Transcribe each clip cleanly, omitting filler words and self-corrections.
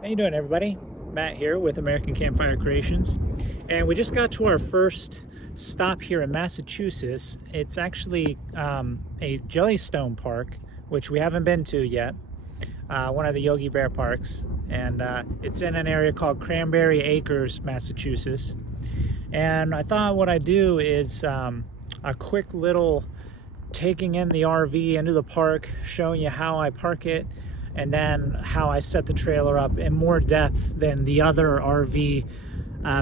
How you doing, everybody? Matt here with American Campfire Creations, and we just got to our first stop here in Massachusetts. It's actually a Jellystone park, which we haven't been to yet. One of the Yogi Bear parks, and it's in an area called Cranberry Acres, Massachusetts. And I thought what I'd do is a quick little taking in the RV into the park, showing you how I park it, and then how I set the trailer up in more depth than the other RV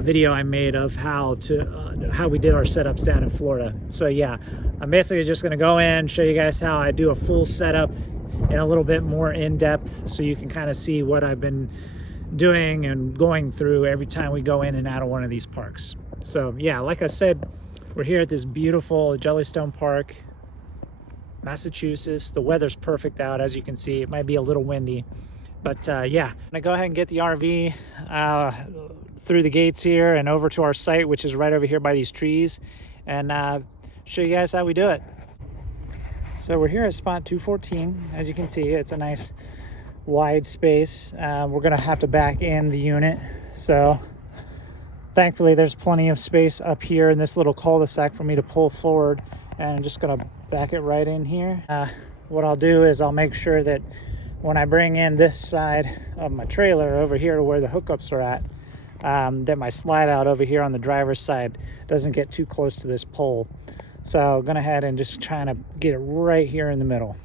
video I made of how we did our setups down in Florida. So yeah, I'm basically just going to go in, show you guys how I do a full setup in a little bit more in depth, so you can kind of see what I've been doing and going through every time we go in and out of one of these parks. So yeah, like I said, we're here at this beautiful Jellystone Park, Massachusetts. The weather's perfect out, as you can see. It might be a little windy, but yeah, I'm gonna go ahead and get the RV through the gates here and over to our site, which is right over here by these trees, and show you guys how we do it. So we're here at spot 214. As you can see, it's a nice wide space. We're gonna have to back in the unit, so thankfully there's plenty of space up here in this little cul-de-sac for me to pull forward, and I'm just gonna back it right in here. What I'll do is I'll make sure that when I bring in this side of my trailer over here to where the hookups are at, that my slide out over here on the driver's side doesn't get too close to this pole. So I'm gonna head and just trying to get it right here in the middle.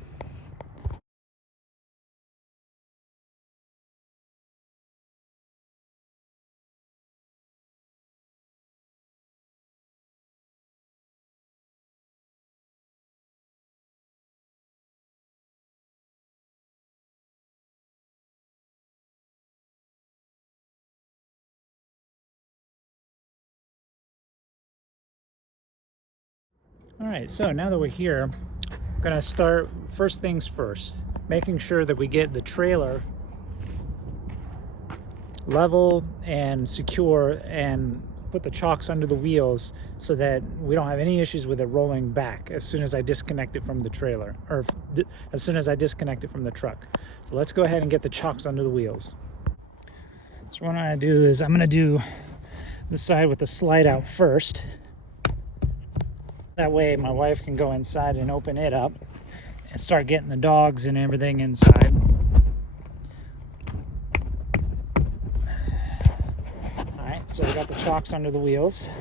All right, so now that we're here, I'm gonna start first things first, making sure that we get the trailer level and secure and put the chocks under the wheels so that we don't have any issues with it rolling back as soon as I disconnect it from the trailer, or as soon as I disconnect it from the truck. So let's go ahead and get the chocks under the wheels. So what I'm gonna do is I'm gonna do the side with the slide out first. That way my wife can go inside and open it up and start getting the dogs and everything inside. All right, so we got the chocks under the wheels.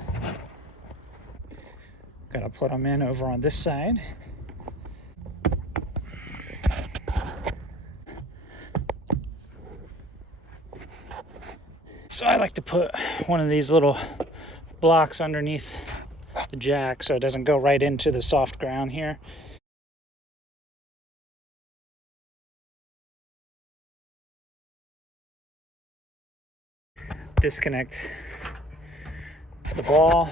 Got to put them in over on this side. So I like to put one of these little blocks underneath the jack so it doesn't go right into the soft ground here. Disconnect the ball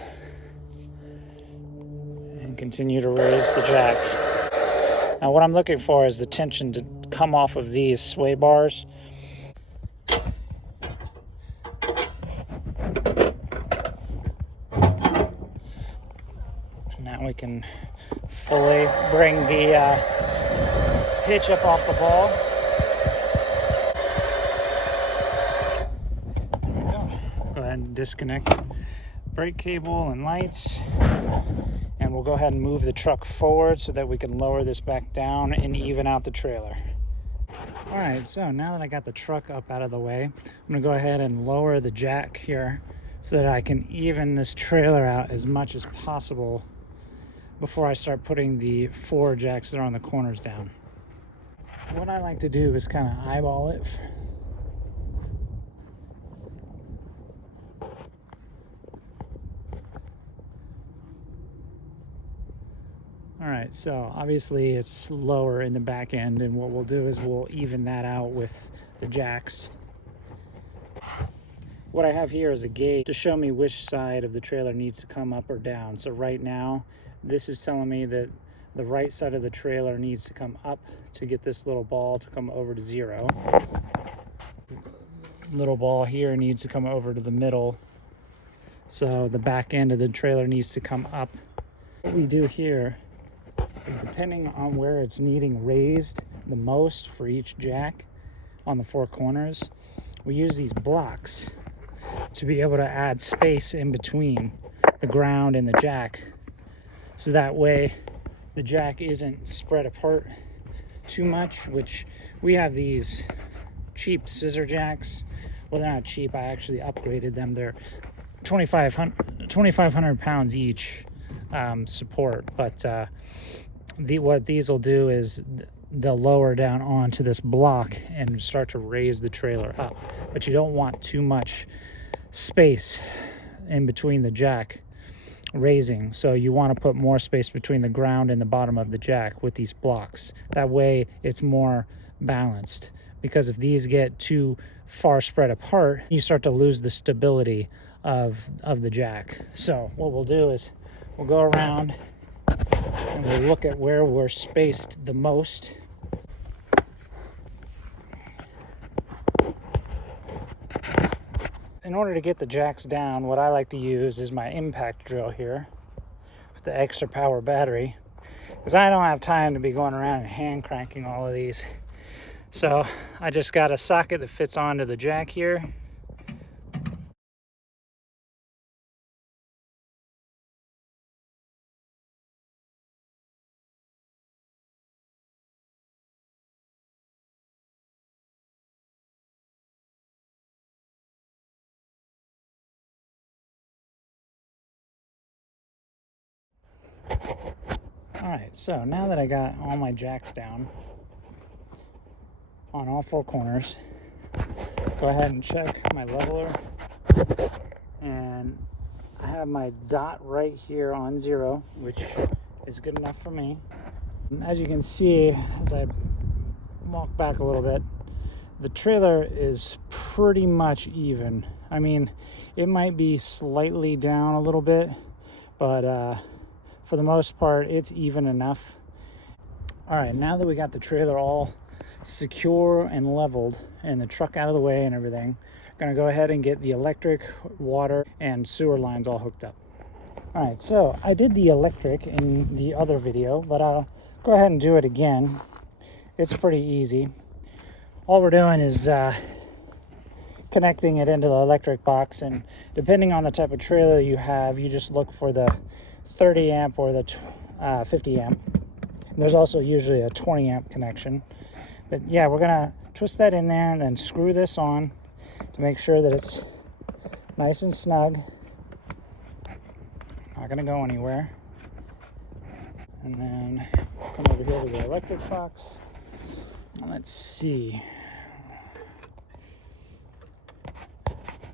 and continue to raise the jack. Now what I'm looking for is the tension to come off of these sway bars. Now we can fully bring the hitch up off the ball. There we go. Go ahead and disconnect brake cable and lights, and we'll go ahead and move the truck forward so that we can lower this back down and even out the trailer. All right, so now that I got the truck up out of the way, I'm gonna go ahead and lower the jack here so that I can even this trailer out as much as possible before I start putting the 4 jacks that are on the corners down. So what I like to do is kind of eyeball it. All right, so obviously it's lower in the back end, and what we'll do is we'll even that out with the jacks. What I have here is a gauge to show me which side of the trailer needs to come up or down. So right now, this is telling me that the right side of the trailer needs to come up to get this little ball to come over to 0. Little ball here needs to come over to the middle. So the back end of the trailer needs to come up. What we do here is, depending on where it's needing raised the most for each jack on the 4 corners, we use these blocks to be able to add space in between the ground and the jack, so that way the jack isn't spread apart too much. Which we have these cheap scissor jacks. Well, they're not cheap, I actually upgraded them. They're 2,500 pounds each, support, but what these will do is they'll lower down onto this block and start to raise the trailer up. But you don't want too much space in between the jack raising, so you want to put more space between the ground and the bottom of the jack with these blocks. That way it's more balanced, because if these get too far spread apart, you start to lose the stability of the jack. So what we'll do is we'll go around and we'll look at where we're spaced the most. In order to get the jacks down, what I like to use is my impact drill here with the extra power battery, because I don't have time to be going around and hand cranking all of these. So I just got a socket that fits onto the jack here. Alright, so now that I got all my jacks down on all four corners, go ahead and check my leveler. And I have my dot right here on 0, which is good enough for me. As you can see, as I walk back a little bit, the trailer is pretty much even. I mean, it might be slightly down a little bit, but for the most part, it's even enough. All right, now that we got the trailer all secure and leveled and the truck out of the way and everything, I'm gonna go ahead and get the electric, water, and sewer lines all hooked up. All right, so I did the electric in the other video, but I'll go ahead and do it again. It's pretty easy. All we're doing is connecting it into the electric box, and depending on the type of trailer you have, you just look for the 30 amp or the 50 amp. And there's also usually a 20 amp connection. But yeah, we're gonna twist that in there and then screw this on to make sure that it's nice and snug. Not gonna go anywhere. And then come over here to the electric box. Let's see.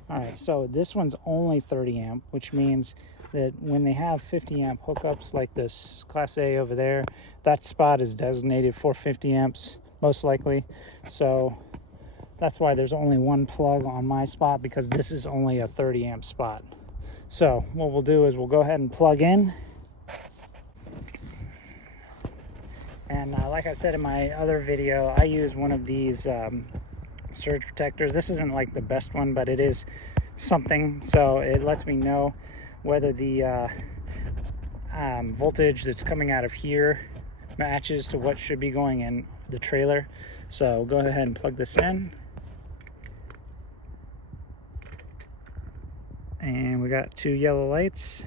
All right, so this one's only 30 amp, which means that when they have 50 amp hookups like this Class A over there, that spot is designated for 50 amps, most likely. So that's why there's only one plug on my spot, because this is only a 30 amp spot. So what we'll do is we'll go ahead and plug in. And like I said in my other video, I use one of these surge protectors. This isn't like the best one, but it is something. So it lets me know whether the voltage that's coming out of here matches to what should be going in the trailer. So go ahead and plug this in. And we got 2 yellow lights,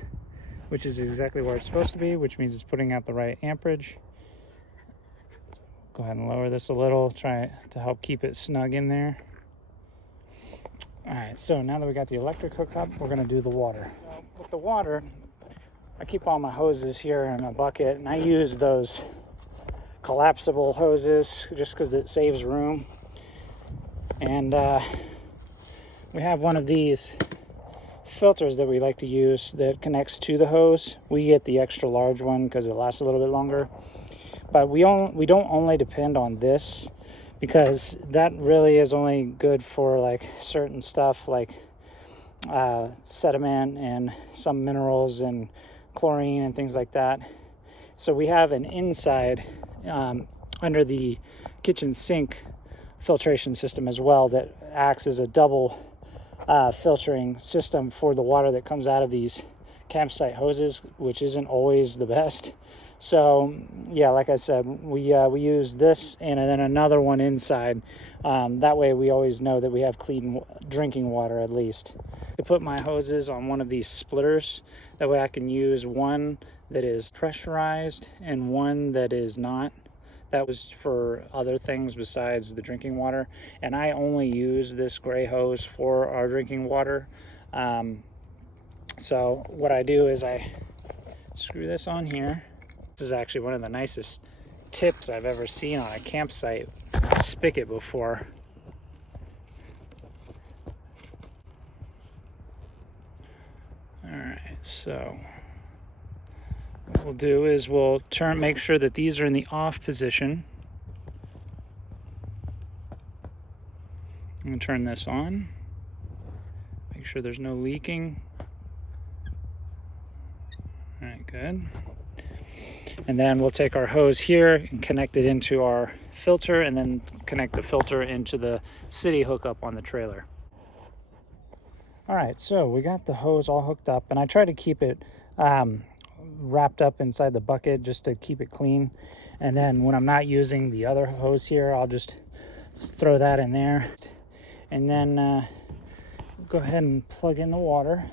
which is exactly where it's supposed to be, which means it's putting out the right amperage. Go ahead and lower this a little, try to help keep it snug in there. All right, so now that we got the electric hookup, we're gonna do the water. With the water, I keep all my hoses here in a bucket, and I use those collapsible hoses just because it saves room. And we have one of these filters that we like to use that connects to the hose. We get the extra large one because it lasts a little bit longer. But we don't only depend on this, because that really is only good for like certain stuff like sediment and some minerals and chlorine and things like that. So we have an inside under the kitchen sink filtration system as well that acts as a double filtering system for the water that comes out of these campsite hoses, which isn't always the best. So yeah, like I said, we use this and then another one inside. That way we always know that we have clean drinking water at least. To put my hoses on one of these splitters, that way I can use one that is pressurized and one that is not. That was for other things besides the drinking water, and I only use this gray hose for our drinking water. So what I do is I screw this on here. This is actually one of the nicest tips I've ever seen on a campsite spigot before. Alright, so what we'll do is we'll make sure that these are in the off position. I'm going to turn this on. Make sure there's no leaking. Alright, good. And then we'll take our hose here and connect it into our filter, and then connect the filter into the city hookup on the trailer. All right, so we got the hose all hooked up, and I try to keep it wrapped up inside the bucket just to keep it clean. And then when I'm not using the other hose here, I'll just throw that in there. And then go ahead and plug in the water.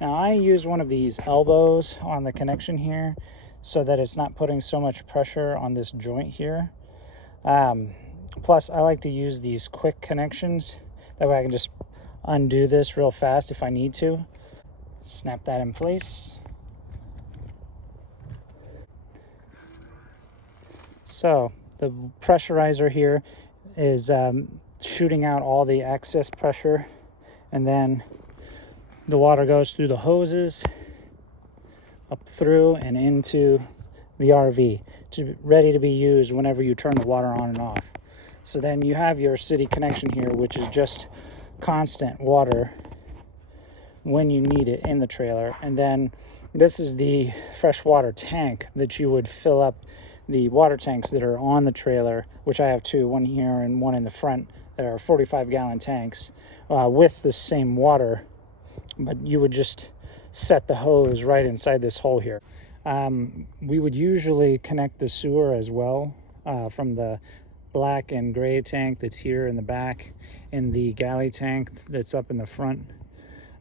Now I use one of these elbows on the connection here so that it's not putting so much pressure on this joint here. Plus I like to use these quick connections. That way I can just undo this real fast if I need to. Snap that in place. So the pressurizer here is shooting out all the excess pressure, and then the water goes through the hoses up through and into the RV, ready to be used whenever you turn the water on and off. So then you have your city connection here, which is just constant water when you need it in the trailer. And then this is the freshwater tank that you would fill up the water tanks that are on the trailer, which I have two, one here and one in the front, that are 45-gallon tanks with the same water, but you would just set the hose right inside this hole here. We would usually connect the sewer as well from the black and gray tank that's here in the back and the galley tank that's up in the front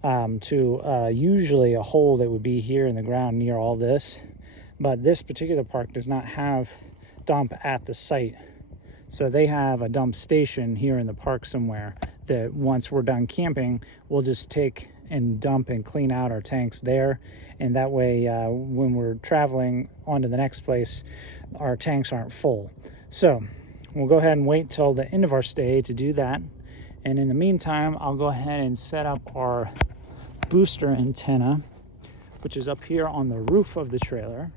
to usually a hole that would be here in the ground near all this. But this particular park does not have dump at the site. So they have a dump station here in the park somewhere that once we're done camping, we'll just take and dump and clean out our tanks there. And that way, when we're traveling on to the next place, our tanks aren't full. So we'll go ahead and wait till the end of our stay to do that. And in the meantime, I'll go ahead and set up our booster antenna, which is up here on the roof of the trailer.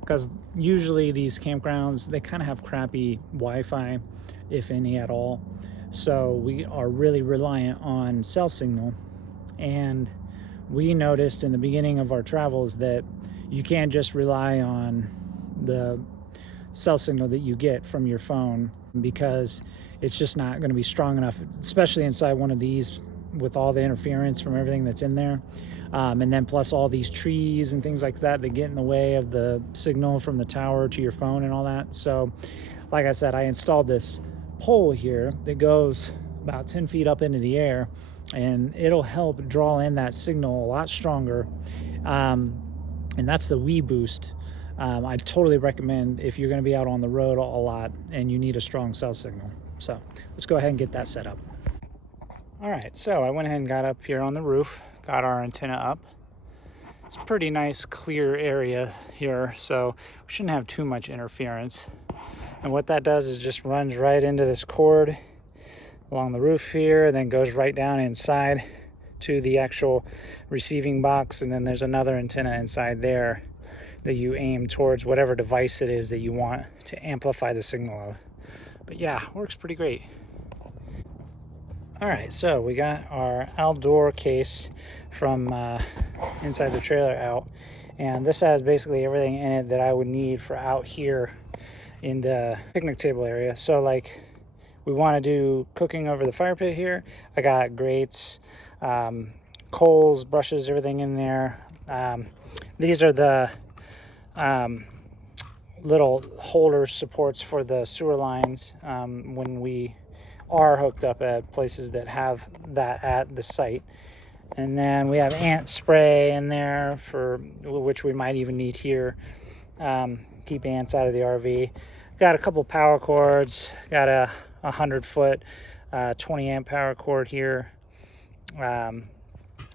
Because usually these campgrounds, they kind of have crappy Wi-Fi, if any at all. So we are really reliant on cell signal. And we noticed in the beginning of our travels that you can't just rely on the cell signal that you get from your phone, because it's just not going to be strong enough, especially inside one of these with all the interference from everything that's in there. And then plus all these trees and things like that get in the way of the signal from the tower to your phone and all that. So like I said, I installed this pole here that goes about 10 feet up into the air, and it'll help draw in that signal a lot stronger. And that's the Wii Boost. I totally recommend if you're going to be out on the road a lot and you need a strong cell signal. So let's go ahead and get that set up. All right, so I went ahead and got up here on the roof, got our antenna up. It's a pretty nice clear area here, so we shouldn't have too much interference. And what that does is just runs right into this cord along the roof here, and then goes right down inside to the actual receiving box. And then there's another antenna inside there that you aim towards whatever device it is that you want to amplify the signal of. But yeah, works pretty great. All right, so we got our outdoor case from inside the trailer out, and this has basically everything in it that I would need for out here in the picnic table area. So like, we want to do cooking over the fire pit here. I got grates, coals, brushes, everything in there. These are the little holder supports for the sewer lines when we are hooked up at places that have that at the site. And then we have ant spray in there, for which we might even need here. Keep ants out of the RV. Got a couple power cords. Got a 100-foot 20 amp power cord here.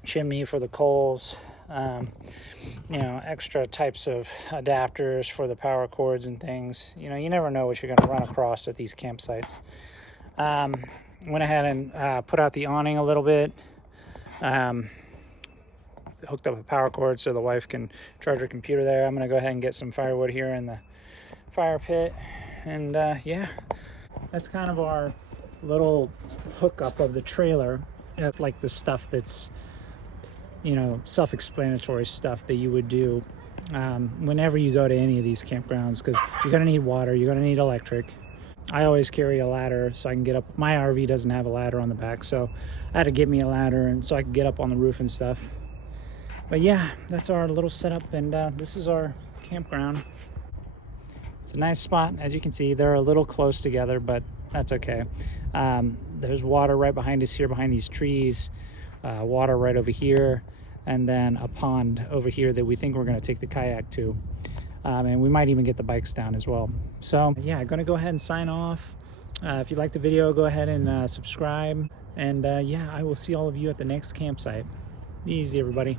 Chimney for the coals. You know, extra types of adapters for the power cords and things. You know, you never know what you're going to run across at these campsites. Went ahead and put out the awning a little bit. Hooked up a power cord so the wife can charge her computer there. I'm going to go ahead and get some firewood here in the fire pit. And yeah, that's kind of our little hookup of the trailer. That's like the stuff that's, you know, self-explanatory stuff that you would do whenever you go to any of these campgrounds, because you're going to need water, you're going to need electric. I always carry a ladder so I can get up. My RV doesn't have a ladder on the back, so I had to get me a ladder and so I could get up on the roof and stuff. But yeah, that's our little setup, and this is our campground. It's a nice spot. As you can see, they're a little close together, but that's okay. There's water right behind us here, behind these trees, water right over here, and then a pond over here that we think we're going to take the kayak to. And we might even get the bikes down as well. So yeah, I'm going to go ahead and sign off. If you like the video, go ahead and subscribe. And yeah, I will see all of you at the next campsite. Easy, everybody.